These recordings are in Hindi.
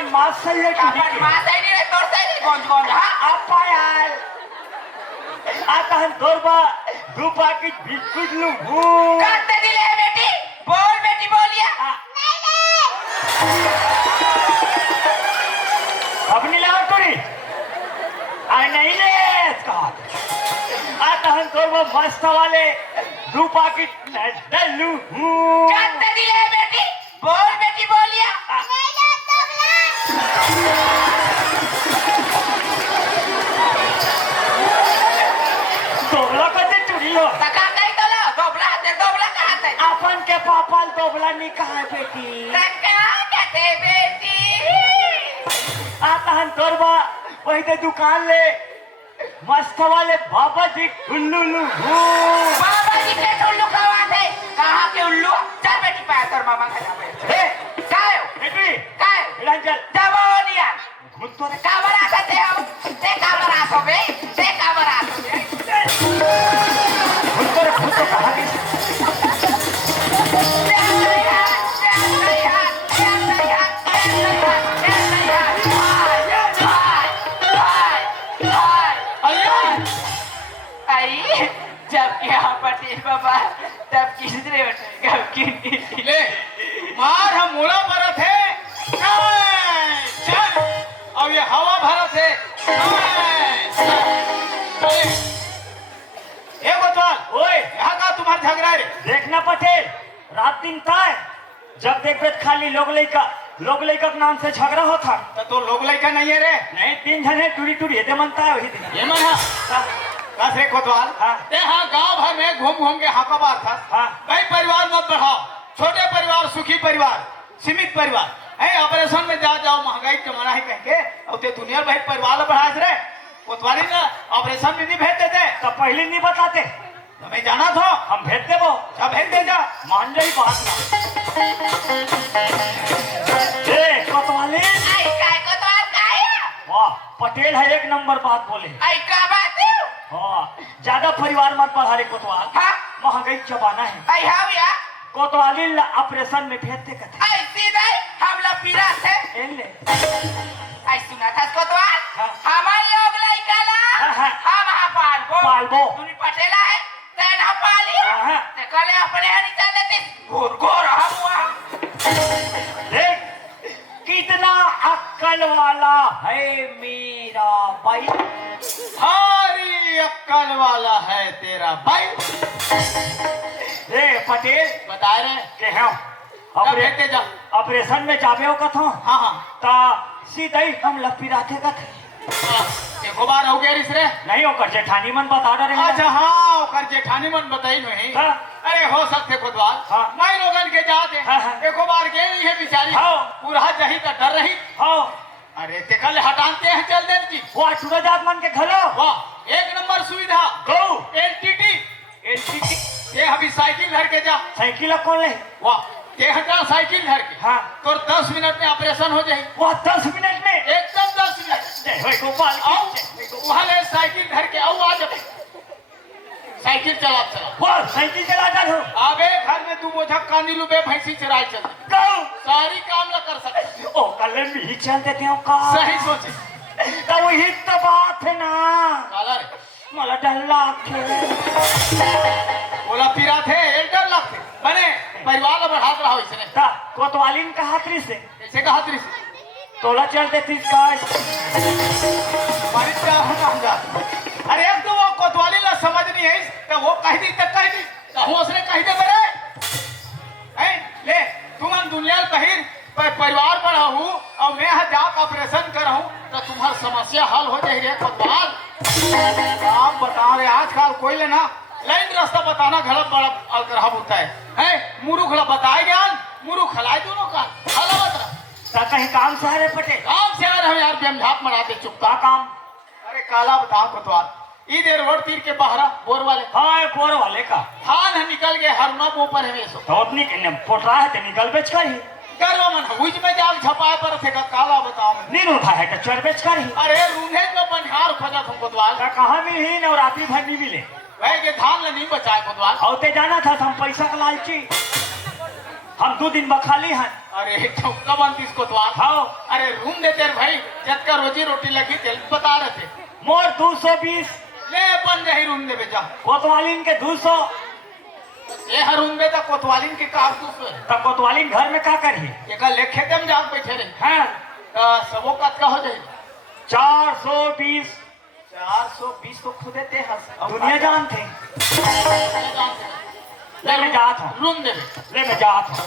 अपन मास सही है अपन मास है नहीं रे तोर सही नहीं कौन हां आपा यार आता हम तोरबा दो पैकेट बिस्कुट लू करते दिले है बेटी बोल बेटी बोलिया अब नहीं लाओ तोरी अरे नहीं ले इसका आता हम तोरबा मस्त वाले दो पैकेट लू करते दिले है बेटी बोल बेटी बोलिया तोबला कैसे चुरी हो तका नहीं तो लो दोबला कहां है अपन के पापा तोबला नहीं कहा है बेटी तका कहते बेटी आता हम तोरबा वही तो दुकान ले मस्त वाले बाबा जी उल्लू बाबा जी के उल्लू खवा थे कहां के उल्लू चल बेटी पाया तोर मामा का जावे ए कायो बेटी काय रंजल जवानिया खुद तो काबरा आते हो ते काबरा हो बे ते काबरा हो बे खुद तो कहा नहीं जब यहाँ पटेल बाबा तब किसने ले मार हम मोला भरत है चल अब ये हवा भरत है ए गोतवाल ओए यहाँ का तुम्हारा झगड़ा रे देखना पटेल रात दिन ताय जब देखते खाली लोग लइका के नाम से झगड़ा होता तो लोग लड़का नहीं है रे नहीं तीन जने टूरी टूरी हेते मनता है वही दिन ये मन है कस रे कोतवाल हाँ। ते हाँ गांव भर में घूम के हाका बात था हाँ। भाई परिवार मत बढ़ाओ छोटे परिवार सुखी परिवार सीमित परिवार है ऑपरेशन में जाओ महंगाई जमाना है कह के और ते दुनिया भाई परिवार बढ़ाए रे कोतवाली ना ऑपरेशन में नहीं भेज देते तो पहले नहीं बताते हमें जाना था हम भेज देबो सब भेज दे जा मान जाई बात ना ए कोतवाली आई काय को तो आज काय वाह पटेल है एक नंबर बात बोले आई का बात है हाँ ज्यादा परिवार मत बढ़ा रे कोतवाल हां महंगाई जमाना है आई हां या कोतवाली ऑपरेशन में भेजते कथे आई सीधे हम लोग पीरा थे ले आई सुना था को तो आज हाँ। हमारे लोग लइकाला हाँ, हाँ। हम पालबो पालबो। तूने पटेला है ते ना पालियो हाँ, हाँ। ते कले अपने हनी चल देते गोर हम हुआ देख कितना अक्ल वाला है मेरा भाई भारी अक्कल वाला है तेरा भाई ए पटेल बता रहे के हैं अब भेजते जा ऑपरेशन में जाबे हो कथो हाँ हाँ ता सीधे ही हम लपीराथे कथे एको बार हो गया रे नहीं होकर जेठानी मन बता रहे अच्छा हाँ ओकर जेठानी मन बताई नहीं हाँ। अरे हो सकते कोतवाल हाँ। मैं लोगन के जाते हाँ, हाँ। एको बार गए है बिचारी हाँ। पूरा जही तो डर रही हाँ अरे ते कल हटाते हैं चल देन की वो अठुरा जात मन के घलो वाह एक नंबर सुविधा गो एलटीटी एलटीटी ये अभी साइकिल धर के जा साइकिल कौन ले वाह ते हटा साइकिल धर के हाँ तो 10 मिनट में ऑपरेशन हो जाए वो 10 मिनट में एकदम 10 मिनट जय हो गोपाल की आओ जय। वहाँ ले साइकिल धर के आओ आ जाओ साइकिल चला वो साइकिल चला जा हो आबे घर में तू बोझा कांदी लुबे भैंसी चराई चल गो सारी काम न कर सकते ओ कल भी चल देते हो का सही सोचे तो वही तो बात है ना काला रे मला डर लागते बोला पीरा थे एल्डर लगते बने परिवार बढ़ात रहा इसने ता कोतवालीन का हाथरी से कैसे कहा तरी से तोला चलते तीस का मारी क्या होना होगा अरे अब तो वो कोतवाली ला समझ नहीं है तो वो कह दी तक कह दी तो वो उसने कह दे बरे हैं ले तुम दुनिया बहिर परिवार बढ़ा हूँ और मैं यहाँ जाकर ऑपरेशन कर हूँ तो तुम्हारी समस्या हल हो जाए रे कोतवाल आप बताओ रे आजकल कोई लेना लाइन रास्ता बताना घड़ा बड़ा अलगरहा होता है मुरुख ला बताए ज्ञान मुरुख खलाए दोनों का हला बता ता कहीं काम से हरे पटे काम से आ रहे यार बेमझाप मराते चुपता का काम अरे काला बताओ कोतवाल इधर रोड तीर के बहरा बोर वाले हाँ पोर वाले का थान है निकल गए हर नौ ऊपर है मेसो तो उतनी फोट रहा है तो निकल बेच कर ही करो मन हुई में जाल छपाए पर थे का काला बताओ मैं नींद उठा है तो चढ़ बेच कर ही अरे रूंधे में बनिहार खोजा तुम कोतवाल ता कहाँ मिली नवरात्रि भर नहीं मिले वह के धान ले नहीं बचाए कोतवाल होते जाना था तो हम पैसा का लालची हम 2 दिन बखाली हैं। अरे चौका बनतीस कोतवाल। हाँ अरे रूम देते रे भाई, जब का रोजी रोटी लगी तेल बता रहे थे। मोर 220 ले बन जाही रूम दे बेचा। कोतवालीन के 200। ये हर रूम दे तो कोतवालिन के कार दूसरे। तब कोतवालीन घर में क्या करिए? एक लेखे दम जाग बैठे रहे। हैं तो सबो कत का हो जाए 420। 420 तो खुदे ते हंस। दुनिया जानते। ले मैं जात हूँ। रूम दे ले मैं जात हूँ।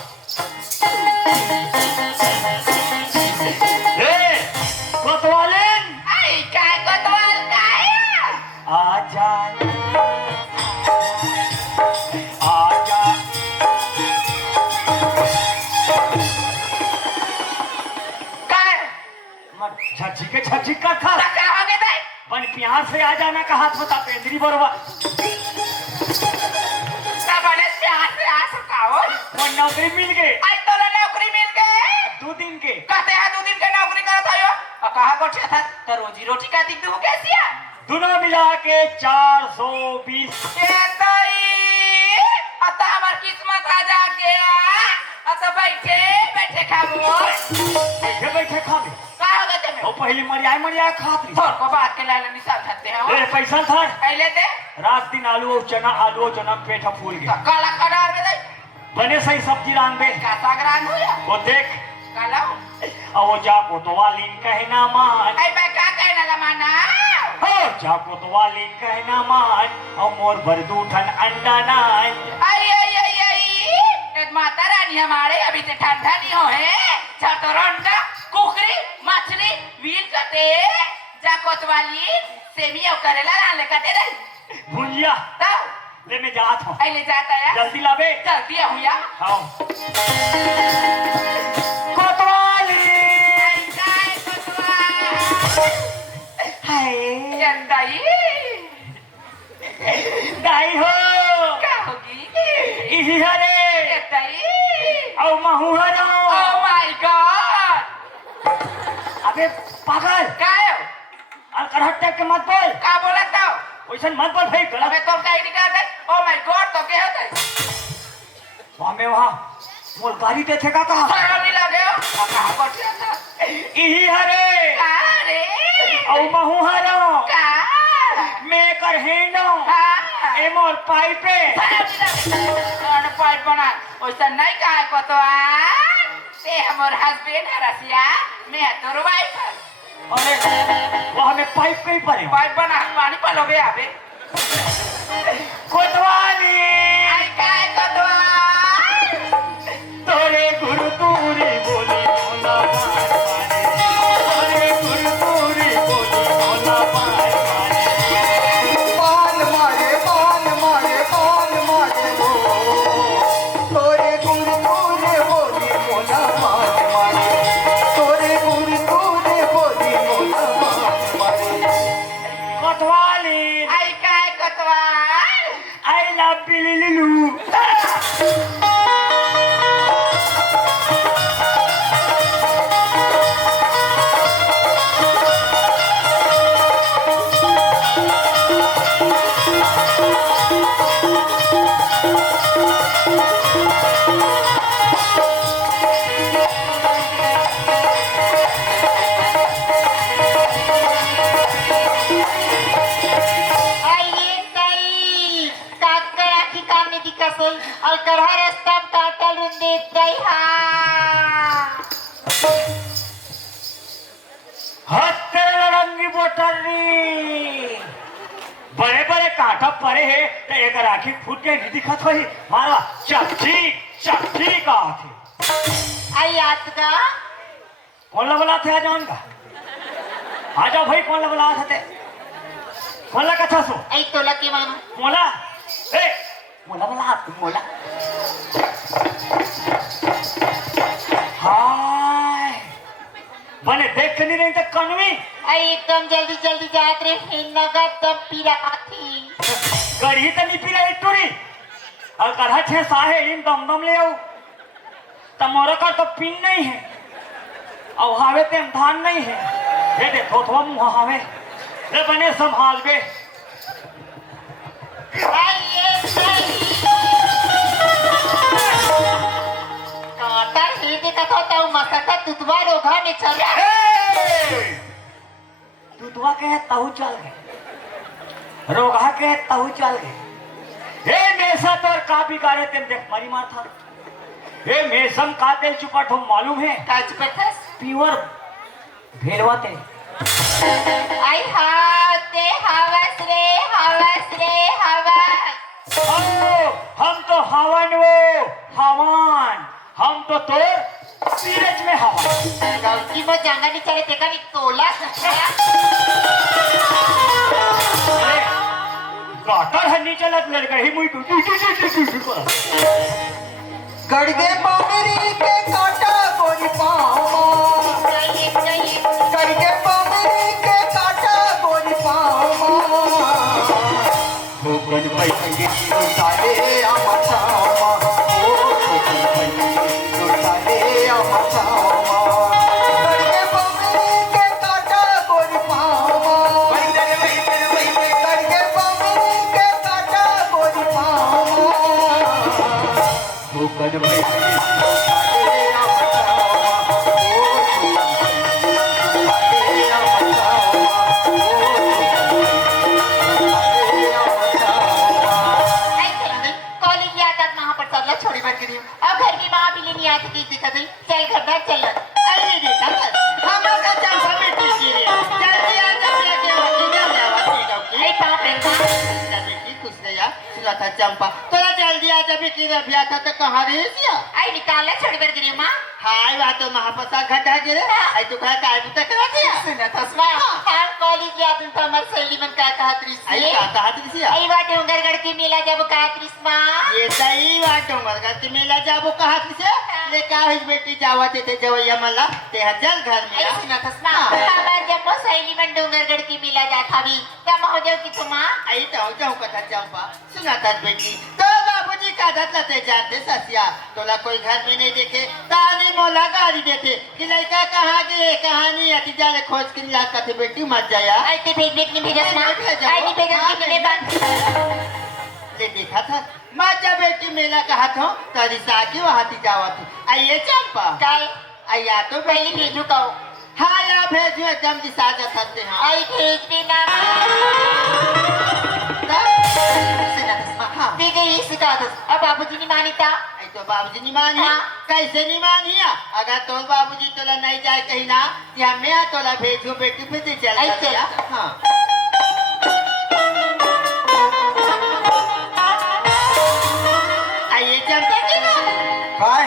कोतवालीन आई काय कोतवाल काय आजा आजा। काय छज्जी के छज्जी का था का हो गए भाई बन प्यार से आ जाना का हाथ बता पेंद्री बरवा सब बड़े प्यार से आ सकाओ। वो नौकरी मिल गई आई तो नौकरी मिल गए 2 दिन के। कहते हैं 2 दिन के नौकरी करत आयो और कहा गोठिया था तो रोजी रोटी का दिख दू कैसी है दोनों मिला के 420। ये तई अता हमार किस्मत आ जा गया अता बैठे बैठे खाबो बैठे बैठे खा ले। का हो गए ते वो पहली मरिया खाती थोड़ को बात के लाल निशान खाते हैं ए पैसा था पहले दे रात दिन आलू और चना पेट फूल तो गया। काला कडार में दे बने सही सब्जी रांग में का सागरान हो या वो देख काला और वो जा कोतवालीन कहना मान आई मैं का कहना लमाना हो जा कोतवालीन कहना मान और मोर बरदूठन अंडा नान। आई आई आई आई एक माता रानी हमारे अभी से ठंडा नहीं हो है छतरंडा कुकरी मछली वील कटे जा कोतवाली सेमिया करेला लाल कटे रे भुंजिया तो ले मैं जात हूँ। आई ले जाता है जल्दी लावे। जल्दी आऊं या हाँ कोतवाली आई जाए कोतवाल हाय चंदाई दाई हो क्या होगी इही हरे चंदाई और महू हरो। ओह माय गॉड अबे पागल काय और करहट टाइप के मत बोल का बोला तो वैसा मत बोल भाई गलत। अबे तो कहीं निकाल दे ओह माय गॉड तो क्या होता है वहाँ में वहाँ मोल गाड़ी देखे का कहा सरो नहीं लगे हो कहाँ कोठिया था इही हरे अरे और महू हरो का मैं कर हेनो हाँ ए मोर पाइपे कौन पाइप बना वैसा नहीं कहा को तो ते हमार हस्बैंड है रसिया मैं तोर वाइफ अरे वहाँ में पाइप कहीं पड़े पाइप बना पानी पलोगे अबे कोतवाली आई काय को तो तोरे गुरु तूरी बोली मोला तोरे गुरु तूरी बोली मोला बाल मारे हो तोरे गुरु तूरे बोली मोला बाल मारे तोरे गुरु तूरे बोली मोला बाल मारे कोतवाली आई काय को तो आई लव बिलिलू। बड़े बड़े कांटा पड़े है तो एक राखी फूट के नहीं दिखत होई मारा चक्की का थे आई आज का कौन ला बुला थे आ जाओ का आ जाओ भाई कौन ला बुला थे कौन ला कथा सो आई तो लकी मानो मोला ए मोला बुला तू मोला हाय बने देख के नहीं रही तो कनवी आई एकदम जल्दी जल्दी जात रे नगद दम पीरा आथी गड़ी तो नहीं पी रही टूरी और कढ़ा छे साहे इन दम दम ले आओ तमोरा का तो पिन नहीं है और हावे ते धान नहीं है ये देखो थोड़ा मुँह हावे ये बने संभाल बे आई ये देखत होता हूँ मसका तुतवा रोगा में चल दुधवा के है तहु चल गए, रोगा के है तहु चल गए। हे मेसा तोर का बिगाड़े तेम देख मारी मार था। हे मेसम का तेल चुपट हो मालूम है? काज पथस प्योर भेलवा ते। आई हाते हवस रे हवस ओ, हम तो हवन वो हवन, हम तो तोर सीरज में हवन। गौती में जांगा नहीं चले तेका नहीं तोला गाटर हन्नी चलत लड़का ही मुई टूटी गड़गे पामेरी के काटा गोरी पाँव गड़गे पामेरी के काटा गोरी पाँव भोगन भई लुटाले अमचामा ओ भोगन भई लुटाले अमचामा गड़गे पामेरी के काटा गोरी पाँव गड़गे पामेरी के काटा गोरी पाँव भोगन भई लुटाले अमचामा ओ लुटाले अमचामा कॉलेज याद आत वहाँ पर चलना छोड़ी मत करियो अब घर की माँ भी लेनी आती थी दिखा गई चल घर ना चल अरे देखा हमारा का चांसा बेटी की रे जल्दी आ जा के होती जा जावा की अरे बाप रे बाप बेटी खुश गया सुना था चंपा तोरा जल्दी आ जा बेटी रे अभिया था तो कहां रे सिया आई निकालना छोड़ी मत करियो माँ हाय बात तो महापसा घटा गिरे आई तो कहा काय बुता करा दिया सुना तस्मा हम कॉलेज याद तो हमार सहेली मन का कहा त्रिसी आई का कहा दिसिया आई बात डोंगरगढ़ की मेला जब कहा त्रिस्मा ये सही बात होगा कि मेला जाबो कहा से ले का हुई बेटी जावा ते जवैया मला ते हजल घर में आई सुना तस्मा हमार जब वो सहेली मन डोंगरगढ़ की मेला जाता भी तब हो जाओ कि तुम आई तो जाऊं कथा चंपा सुना था बेटी तो बाबूजी का आदत लते जानते ससिया तोला कोई घर में नहीं देखे ताली मोला गाड़ी देते कि लड़का कहाँ गए कहानी अति जाले खोज के ला कथे बेटी मत जाया आई ते भेजने की भेजस माँ आई नहीं भेजस की बात ले देखा था मत जा बेटी मेला कहा था तारी साकी वहां ती जावा थी आइए चंपा काय आया तो पहले भेजू कहो हाँ या भेजू एकदम दिशा जा सकते हैं आई भेज देना सुना था हाँ दे गई इसका दस अब बाबूजी ने मानी था आई तो बाबूजी नहीं मानी हाँ। कैसे नहीं मानी अगर तो बाबूजी तोला नहीं जाए कहीं ना या मैं तोला भेजू बेटी पे से चल आई दिया चल। हाँ आइए चंपा की काय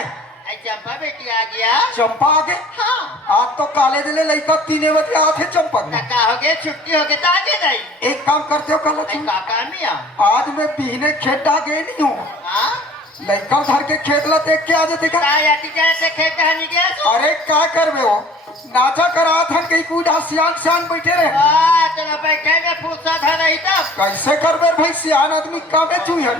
आई चंपा बेटी आ गया चंपा आगे हाँ आज तो कॉलेज ले लड़का 3 बजे आते चंपा में का हो गए छुट्टी हो गए तो आगे नहीं एक काम करते हो कल आई काका मिया आज मैं बीहने खेत आ गए नहीं हूँ हाँ लड़का घर के खेत ला देख के आ जाते का काय आती जाए से खेत कहानी गया सो अरे क्या करबे हो नाचा करा था कहीं कूदा सियान सियान बैठे रहे आ चलो बैठे में फुर्सत है नहीं तब कैसे करबे भाई सियान आदमी कामे चुई है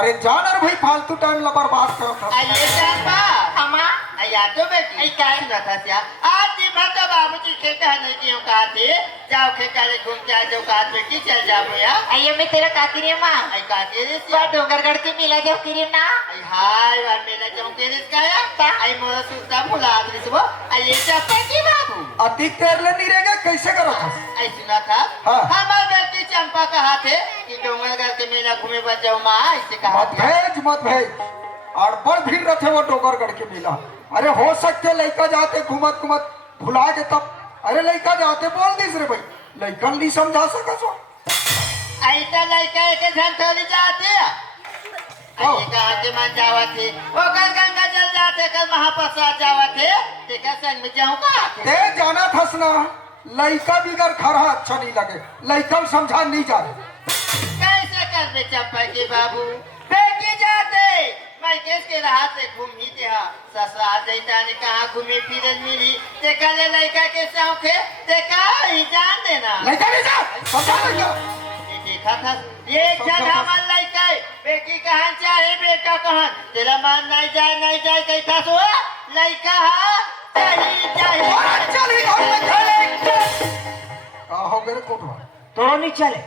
अरे जान अरे भाई फालतू टाइम ला बर्बाद कर आइए चंपा हमा आया तो बेटी आई काय सुना था सिया आज दिन भर तो बाबूजी खेत हने की हो कहा थे जाओ खेत ले घूम के आ जाओ कहा बेटी चल जाओ या आई मैं तेरा काती रे माँ आई कहा के रे सिया बा डोंगरगढ़ की मेला जब करी ना आई हाय वार मेरा जाऊं के रे काया आई मोरा सुता भुला आदमी सब आई ये चंपा की बाबू अति तेर ले नहीं रहेगा कैसे करो था आई सुना था हाँ। हमारे बेटी चंपा कहा थे कि डोंगरगढ़ के मेला घूमे पर जाओ माँ इससे कहा मत भेज और बड़ भीड़ रखे वो डोगरगढ़ के मेला अरे हो सकते लड़का जाते घूमत घूमत भुला के तब अरे लड़का जाते बोल दिस रे भाई लड़का नहीं समझा सका सो ऐसा लड़का एक झंझोली जाते आई कहा के मन जावा थे वो कल गंगा जल जाते कल महाप्रसाद जावा थे देखा संग में जाऊं कहा थे ते जाना थसना लड़का बिगर खरा अच्छा नहीं लगे लड़का समझा नहीं जा कैसे कर दे चंपा के बाबू बेटी जाते मैं किसके राह से घूम ही थे ससुराल जैता ने कहा घूमे फिरे मिली ते कल लड़का के सौखे ते कहा ही जान देना लड़का नहीं जा समझा लड़का ये देखा था ये जगह हमार लड़का है बेटी कहाँ चाहे बेटा कहाँ तेरा मन नहीं जाए कैसा सो लड़का चाहिए चाहिए चल ही घर में खड़े हो गए कोटवा तोरो नहीं चले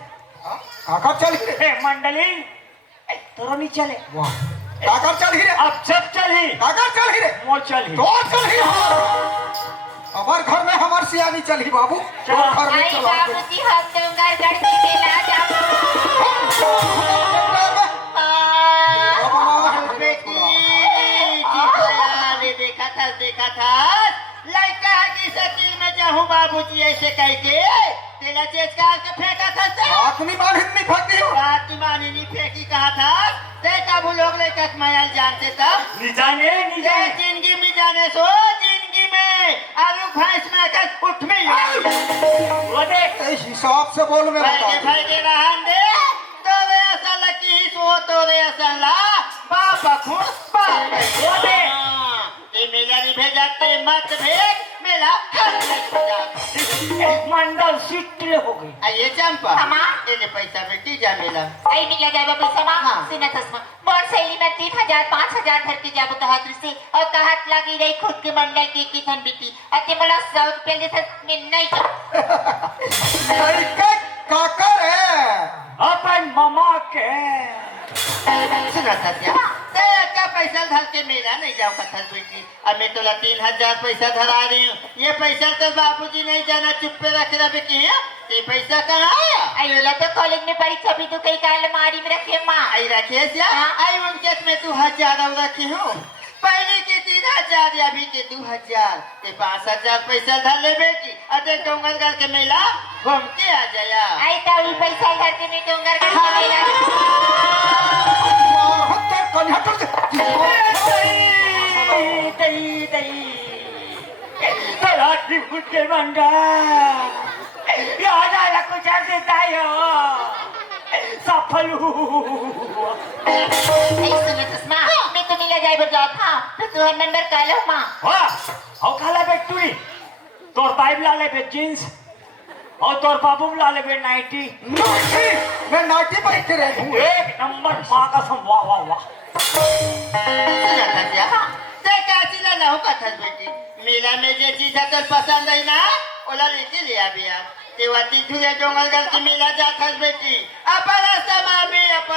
काका चल गए हे मंडली तोरो नहीं चले वाह काकर चल ही रे अब सब चल ही काकर चल ही रे मोर चल ही तो चल ही हमार घर में हमार सियानी चल ही बाबू तो घर में आई चला दे। बाबूजी हम डोंगरगढ़ के मेला जाबो बेटी चितयाले देखा था लड़का की सती में जाऊं बाबूजी ऐसे कह के तेरा चेचकार के फेंका था आदमी मान इतनी फटी हो बात की मानी नहीं फेंकी कहा था ते काबू लोग लेकर कमायल जानते तब निजाने ये निजाने जिंदगी में जाने सो जिंदगी में आलू भैंस में कर उठ में वो देख इस हिसाब से बोल मेरा भाई के रहन दे तो रे असल की सो तो रे असल बाप खुश बाप वो देख ये मेला नहीं भेजाते मत भेज मेला मंडल सिट्रे हो गई आइए चंपा अम्मा। ये पैसा बेटी जा मेला आई मिला जाबो पैसा मा हाँ। सिना तस्मा बड़ शैली में 3000 5000 धर के जाबो कहत से और कहत लगी रही खुद के मंडल के किथन बीती अते मला 100 रुपया देता मैं नहीं लड़का काकर है अपन मामा के सुना सत्या ते का पैसा धर के मेला नहीं जाओ कथल बेटी अब मैं तोला 3000 पैसा धरा रही हूँ ये पैसा तो बाबूजी नहीं जाना चुप पे रख रहा बेटी है ये पैसा कहाँ आया आई वाला तो कॉलेज में परीक्षा भी तो कई का अलमारी में रखे मां आई रखे क्या आई उनके में 2000 और रखी हूँ पहले के 3000 या अभी के 2000 ते 5000 पैसा धर ले बेटी अरे डोंगरगढ़ के मेला घूम के आ जाया आई तो भी पैसा धर के मैं डोंगरगढ़ के मेला हत्या कन्या कर दई दई तलाटी फुटे बंडा याद आला कुछ देता हो सफल हुआ आई सुना तस्मा मैं तो मिला जाए बजा था तो तोहर नंबर कालो मां वाह हाउ खाला बेटुई तोर पाइप ला ले बे जींस और तोर बाबू ला ले बे नाइटी नाटी मैं नाटी पर के रह हूँ एक नंबर मां कसम वाह वाह वाह सुना सत्या ते का चीज ना हो कथल बेटी मेला में जे चीज तो पसंद है ना ओला लेके ले आबिया तेवा तिथुरे डोंगरगढ़ की मेला जाथस बेटी अपन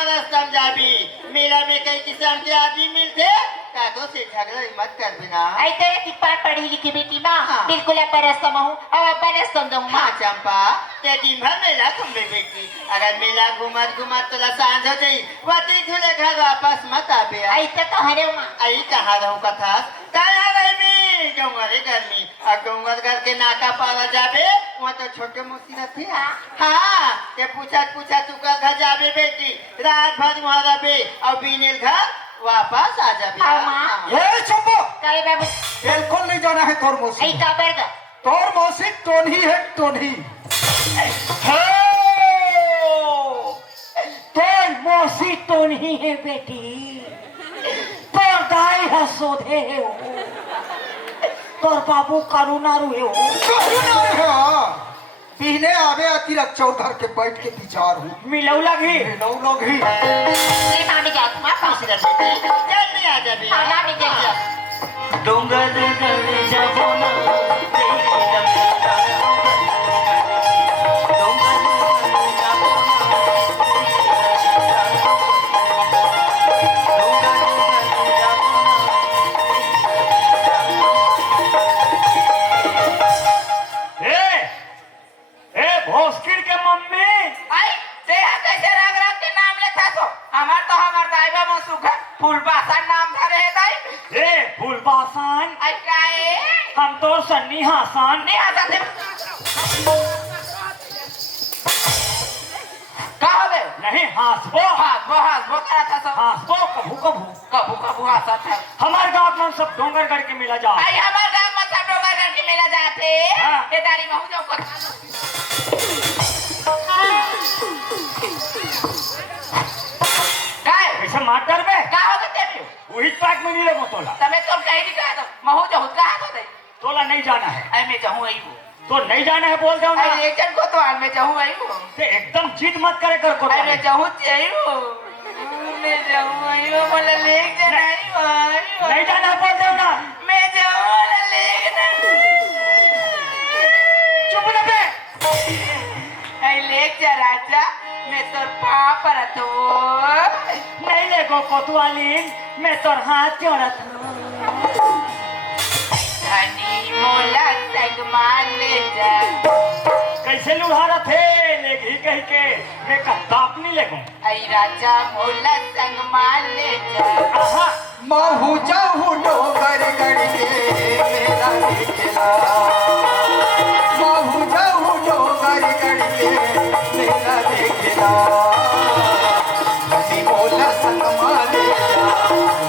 रस्तम जाबी मेला में कई किस्म के आदमी मिलते काको से झगड़ा मत कर बिना आई तो एक पार पढ़ी लिखी बेटी मां हाँ। बिल्कुल अपरस्तम हूं और अपरस्तम दऊं मां हाँ चंपा ते दिन भर मेला घूमे बेटी अगर मेला घूमत घूमत तोला सांझ हो जाई वती धुले घर वापस मत आबे आई तो कहरे मां आई कहाँ रहूं कथास कहाँ रही मी डोंगरे गर्मी और डोंगरगढ़ के नाका पारा जाबे वहाँ तो छोटे मोती रहती है हाँ ये पूछा तू का घर जाबे बेटी रात भर वहाँ रहे और बीनेल घर वापस आ जाबे हाँ, माँ। ये चुप काहे बाबू बिल्कुल नहीं जाना है तोर आई मौसी का बरगा तोर मौसी टोनी है टोनी तोर मौसी तो नहीं है बेटी तोर दाई है सोधे है वो तोर बाबू कारूनारू है वो पीने आवे अति रक्षा घर के बैठ के विचार हूँ मिलौ लगी नौ लोग ही ये मां में जात मां पास बेटी जल्दी आ जाबे हाँ ना में जात डोंगर जबोना भोसकिर के मम्मी आई ते कैसे राग राग के नाम लेता तो हमार दाईबा मसुखा फूलबासन नाम धरे है दाई ए फूलबासान आई काए हम तो सन्नी हासान नहीं आता थे का हो गए नहीं हासबो वो करा था सब हासबो कभू कभू कबू हंसा था हमारे गांव में सब डोंगरगढ़ के मिला जा आई हमार गांव में सब डोंगरगढ़ के मेला जाते हाँ। ये दारी महू जो को काय ऐसे माटर में का हो गए तेरे वही पैक में नहीं लगो तोला तमे तो कहीं नहीं कहा तो महू जो हुआ तो दे तोला नहीं जाना है आई मैं चाहूं आई हूं तो नहीं जाना है बोल दो ना आई एक जन को तो आज मैं चाहूं आई हूं ते एकदम जिद मत करे कर को आई मैं चाहूं आई हूं मैं चाहूं आई हूं बोले लेक जन आई हूं नहीं जाना है बोल दो ना मैं चाहूं बोले लेक ना चुप ना बे आई लेक जा राजा मैं तो पाप पर तो नहीं ले देखो कोतवाली मैं तोर हाथ जोड़त हूँ। धनी मोला संग मान ले जा। कैसे लुढ़ा थे लेगी कह के मैं कद्दाप नहीं लेगूं। आई राजा मोला संग मान ले जा। आहा महू जाहू डोगर गड़ के मेला देखला महू जाहू डोगर गड़ के मेला देखला धनी मोला संग माले जा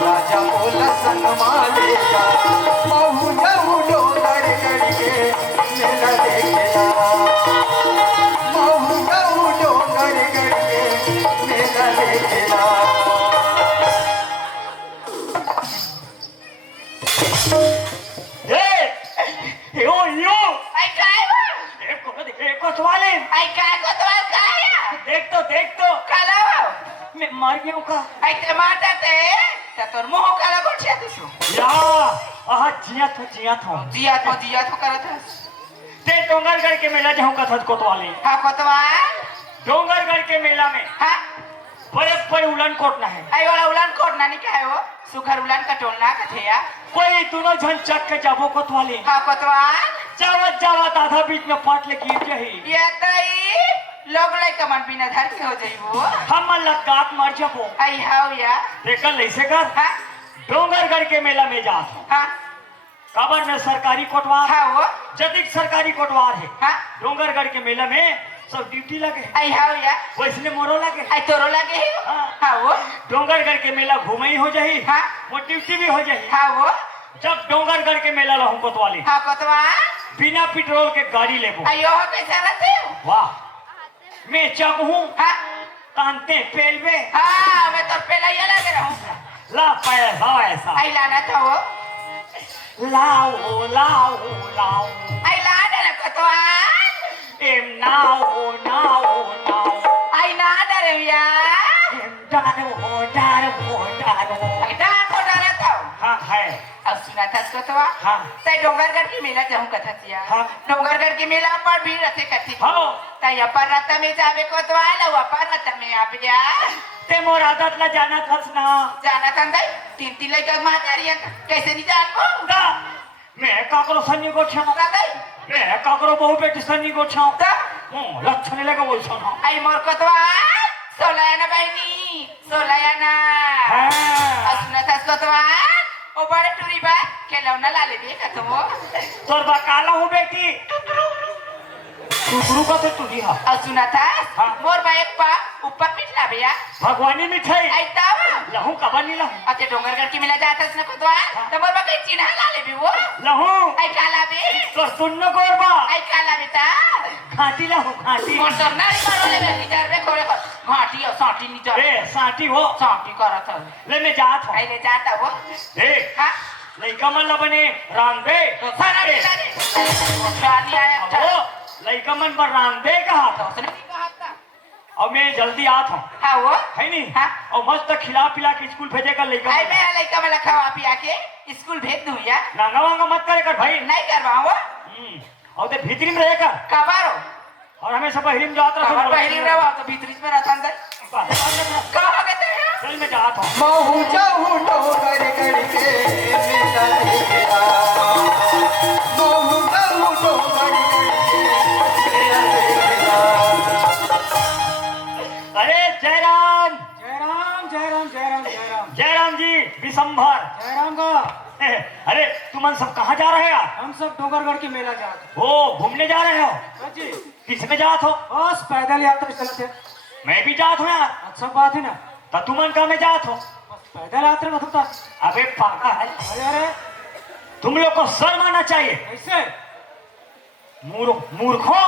राजा मोला संग माले जा महू जाहू डोगर गड़ के मेला देखला महू जाहू डोगर गड़ के मेला देखला यो आई काय बा? देखो कोतवाली आई काय कोतवाल काय या? देख तो काला बा? मैं मर गया का आई ते मारता ते तोर मुंह काला गोठिया तुसु। या आहा जिया था जिया तो करत हस। ते डोंगरगढ़ के मेला जाऊं का था कोतवाली हाँ कोतवाल। डोंगरगढ़ के मेला में हाँ बड़े उलन कोटना है आई वाला उलान कोट ना नहीं क्या है वो? सुखर उलान का टोलना का थे या? कोई दोनों जन चक के जाबो कोतवाली हाँ कोतवाल। जावत आधा बीच में पाट ले गिर जाही ये तई लोग लाई कमन बिना धर के हो जाइबो। हम लगात मर जाबो आई हाउ या? देखल ऐसे कर हाँ डोंगरगढ़ के मेला में जात हाँ काबर में सरकारी कोटवार हाँ वो जदिक सरकारी कोटवार है हाँ डोंगरगढ़ के मेला में सब ड्यूटी लगे आई हाउ या? वैसने मोरो लगे आई तोरो लगे ही हो? हाँ। हाँ वो डोंगरगढ़ के मेला घूमे ही हो जाही हाँ वो ड्यूटी भी हो जाही हाँ वो जब डोंगरगढ़ के मेला रहूं कोतवाली हाँ कोतवाल। बिना पेट्रोल के गाड़ी लेबो आई यो कैसा रहते हो? वाह मैं चक हूँ हाँ तानते पेल में हाँ मैं तो पहले ये लगे रहूँ। ला पैसा ऐसा आई लाना था वो। लाओ आई लाना ना कोतवाल। एम नाओ आई ना डरे या? एम डारो आई डांट को डरे तो। हाँ है अब सुना था कोतवाल। हाँ तै डोंगरगढ़ की मेला जाऊँ कथा सिया। हाँ। डोंगरगढ़ की मेला पर भीड़ रहते कथी। हाँ तै अपर रात में जावे कोतवाल और अपर रात में आप जा। ते मोर आदत ला जाना थस ना जाना था दई तीन लड़का माता रही कैसे नहीं जान को? दा मैं काकरो सन्नी को छाऊं दई मैं काकरो बहु बेटी सन्नी को छाऊं ता लक्षण लगा वो सुना आई मोर कोतवाल सोलायना बहनी सोलायना। हाँ असुना था कोतवाल ओ बड़े टूरी बा खिलौना ला ले का तो वो। तोर बा काला हूँ बेटी टुकड़ू का तो तुझी हा असुना था हाँ। मोर बा एक पा ऊपर पिछला भैया भगवानी मिठाई आई तब लहू कबा नहीं लहू अते डोंगरगढ़ की मेला जाता न कोतवाल तो मोर बा कहीं चिन्ह ला ले भी वो। लहू आई काला बे तो सुनने को बा आई काला बेटा खाटी लहू खाटी मोर सब नारी मारो ले बेटी डर बे खोरे को घाटी और साटी नहीं जा ए साटी हो साटी करत है। ले मैं जात हूँ आई ले जाता वो। देख हाँ लइका मन ला बने रांदे तो सारा बेटा ने शादी आया था वो लइका मन पर रांदे कहा तो था उसने नहीं कहा था। और मैं जल्दी आत हूँ हाँ वो है नहीं हाँ। और मस्त खिला पिला के स्कूल भेजेगा लइका आई मन। मैं लड़का वाला खवा पिया के स्कूल भेज दूं या? नांगा वांगा मत करे कर भाई नहीं करवाऊं वो। और ते भीतरी में रहेगा कबारो और हमेशा बहरी में जात कबार रहा पहली रहा तो भीतरी में रहता अंदर कहाँ गए थे? चल मैं जात हूँ महू जाहू डोगर गड़ के मेला देखला महू जाहू डोगर गड़ के मेला देखला अरे जयराम जयराम जी विशंभर जयराम का अरे तुमन सब कहाँ जा रहे हो हम सब डोंगरगढ़ की मेला जाते ओ घूमने जा रहे हो जी। किसमें जात हो बस पैदल यात्रा चलते। मैं भी जात हूँ यार अच्छा बात है ना। तो तुमन का मैं जात हो बस पैदल यात्रा में होता। अबे पाका है अरे अरे तुम लोग को शर्म आना चाहिए ऐसे मूर्खों